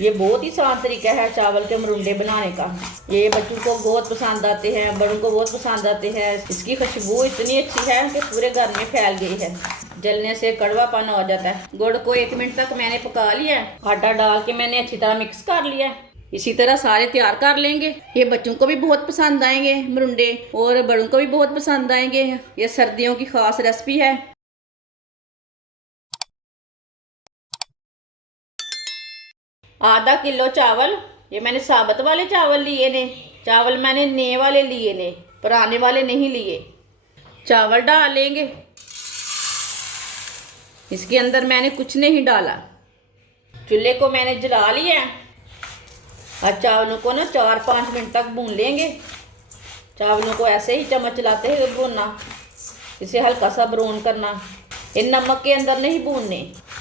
ये बहुत ही आसान तरीका है चावल के मरुंडे बनाने का। ये बच्चों को बहुत पसंद आते हैं, बड़ों को बहुत पसंद आते हैं। इसकी खुशबू इतनी अच्छी है कि पूरे घर में फैल गई है। जलने से कड़वापन हो जाता है। गुड़ को 1 मिनट तक मैंने पका लिया। आटा डाल के मैंने अच्छी तरह मिक्स कर लिया। इसी तरह सारे तैयार कर लेंगे। ये बच्चों को भी बहुत पसंद आएंगे मरुंडे, और बड़ों को भी बहुत पसंद आएंगे। ये सर्दियों की खास रेसिपी है। आधा किलो चावल, ये मैंने साबुत वाले चावल लिए ने। चावल मैंने नए वाले लिए ने, पुराने वाले नहीं लिए। चावल डाल लेंगे। इसके अंदर मैंने कुछ नहीं डाला। चूल्हे को मैंने जला लिया। और चावलों को ना 4-5 मिनट तक भून लेंगे। चावलों को ऐसे ही चम्मच चलाते हुए भूनना, इसे हल्का सा ब्राउन करना। इन नमक के अंदर नहीं भूनने,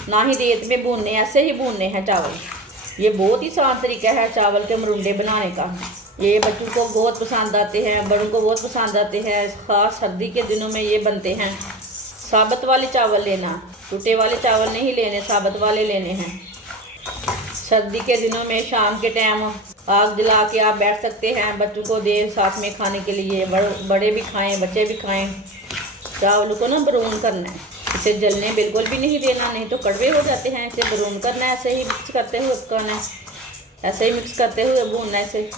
ना ही रेत में भूनने, ऐसे ही भूनने हैं चावल। ये बहुत ही आसान तरीका है चावल के मरुंडे बनाने का। ये बच्चों को बहुत पसंद आते हैं, बड़ों को बहुत पसंद आते हैं। खास सर्दी के दिनों में ये बनते हैं। साबुत वाले चावल लेना, टूटे वाले चावल नहीं लेने, साबुत वाले लेने हैं। सर्दी के दिनों में शाम के टाइम आग जला के आप बैठ सकते हैं, बच्चों को दे साथ में खाने के लिए। बड़े भी खाएं, बच्चे भी खाएं। चावलों को ना ब्राउन करना है, इसे जलने बिल्कुल भी नहीं देना, नहीं तो कड़वे हो जाते हैं। इसे ब्राउन करना है, ऐसे ही मिक्स करते हुए पकाना है, ऐसे ही मिक्स करते हुए भूनना है इसे।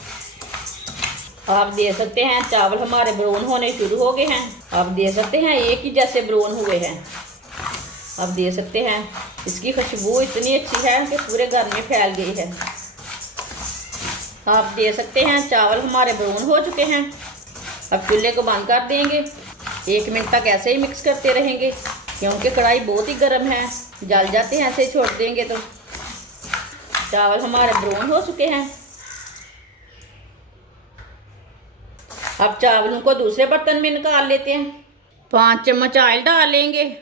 आप देख सकते हैं चावल हमारे ब्राउन होने शुरू हो गए हैं। आप देख सकते हैं एक ही जैसे ब्राउन हुए हैं। आप देख सकते हैं इसकी खुशबू इतनी अच्छी है कि पूरे घर में फैल गई है। आप देख सकते हैं चावल हमारे ब्राउन हो चुके हैं। अब चूल्हे को बंद कर देंगे। 1 मिनट तक ऐसे ही मिक्स करते रहेंगे, क्योंकि कढ़ाई बहुत ही गर्म है, जल जाते हैं ऐसे ही छोड़ देंगे तो। चावल हमारे ब्राउन हो चुके हैं। अब चावलों को दूसरे बर्तन में निकाल लेते हैं। 5 चम्मच ऑयल डाल लेंगे।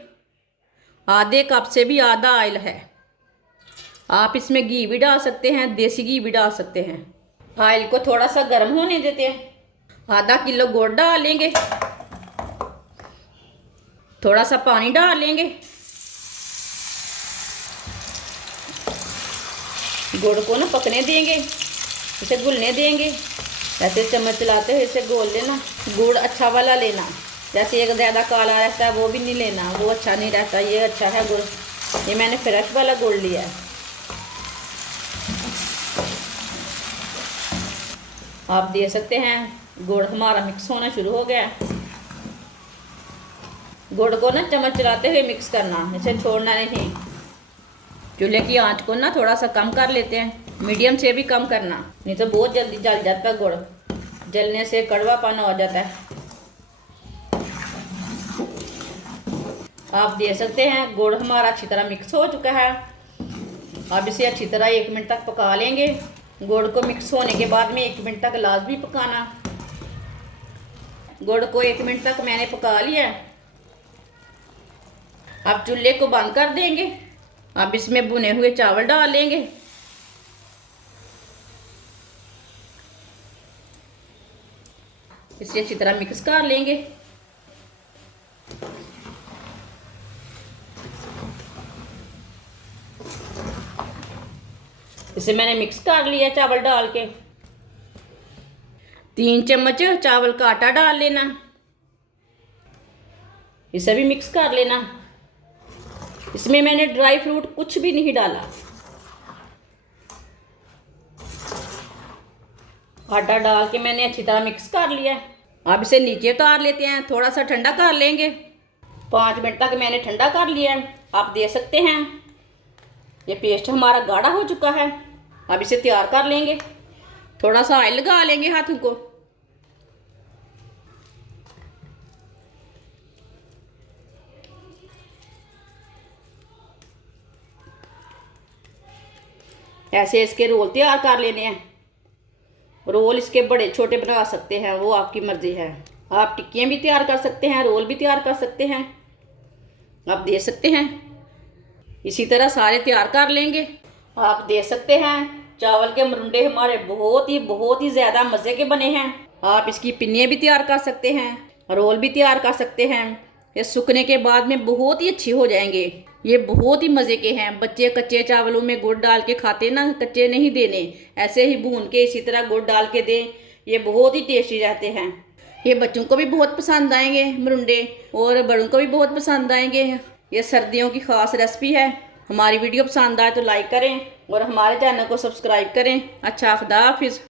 आधे कप से भी आधा ऑयल है। आप इसमें घी भी डाल सकते हैं, देसी घी भी डाल सकते हैं। ऑयल को थोड़ा सा गर्म होने देते हैं। आधा किलो गुड़ डाल लेंगे। थोड़ा सा पानी डाल लेंगे। गुड़ को ना पकने देंगे, इसे घुलने देंगे। ऐसे चम्मच चलाते हुए इसे घोल लेना। गुड़ अच्छा वाला लेना, जैसे एक ज़्यादा काला रहता है वो भी नहीं लेना, वो अच्छा नहीं रहता। ये अच्छा है गुड़, ये मैंने फ्रेश वाला गुड़ लिया है। आप देख सकते हैं गुड़ हमारा मिक्स होना शुरू हो गया है। गुड़ को ना चम्मच चलाते हुए मिक्स करना, इसे छोड़ना नहीं। चूल्हे की आंच को ना थोड़ा सा कम कर लेते हैं, मीडियम से भी कम करना, नहीं तो बहुत जल्दी जल जाता है। गुड़ जलने से कड़वापन हो जाता है। आप देख सकते हैं गुड़ हमारा अच्छी तरह मिक्स हो चुका है। अब इसे अच्छी तरह 1 मिनट तक पका लेंगे। गुड़ को मिक्स होने के बाद में 1 मिनट तक लाजमी पकाना। गुड़ को 1 मिनट तक मैंने पका लिया। अब चूल्हे को बंद कर देंगे। अब इसमें भुने हुए चावल डाल लेंगे। इसे अच्छी तरह मिक्स कर लेंगे। इसे मैंने मिक्स कर लिया चावल डाल के। 3 चम्मच चावल का आटा डाल लेना, इसे भी मिक्स कर लेना। इसमें मैंने ड्राई फ्रूट कुछ भी नहीं डाला। आटा डाल के मैंने अच्छी तरह मिक्स कर लिया। अब इसे नीचे उतार लेते हैं, थोड़ा सा ठंडा कर लेंगे। 5 मिनट तक मैंने ठंडा कर लिया है। आप देख सकते हैं ये पेस्ट हमारा गाढ़ा हो चुका है। अब इसे तैयार कर लेंगे। थोड़ा सा ऑयल लगा लेंगे हाथों को। ऐसे इसके रोल तैयार कर लेने हैं। रोल इसके बड़े छोटे बना सकते हैं, वो आपकी मर्जी है। आप टिक्कियाँ भी तैयार कर सकते हैं, रोल भी तैयार कर सकते हैं। आप देख सकते हैं इसी तरह सारे तैयार कर लेंगे। आप देख सकते हैं चावल के मरुंडे हमारे बहुत ही ज़्यादा मज़े के बने हैं। आप इसकी पिन्नियाँ भी तैयार कर सकते हैं, रोल भी तैयार कर सकते हैं। ये सूखने के बाद में बहुत ही अच्छी हो जाएंगे। ये बहुत ही मज़े के हैं। बच्चे कच्चे चावलों में गुड़ डाल के खाते ना, कच्चे नहीं देने, ऐसे ही भून के इसी तरह गुड़ डाल के दें, ये बहुत ही टेस्टी रहते हैं। ये बच्चों को भी बहुत पसंद आएंगे मरुंडे, और बड़ों को भी बहुत पसंद आएंगे। ये सर्दियों की ख़ास रेसिपी है। हमारी वीडियो पसंद आए तो लाइक करें और हमारे चैनल को सब्सक्राइब करें। अच्छा, खुदा हाफिज़।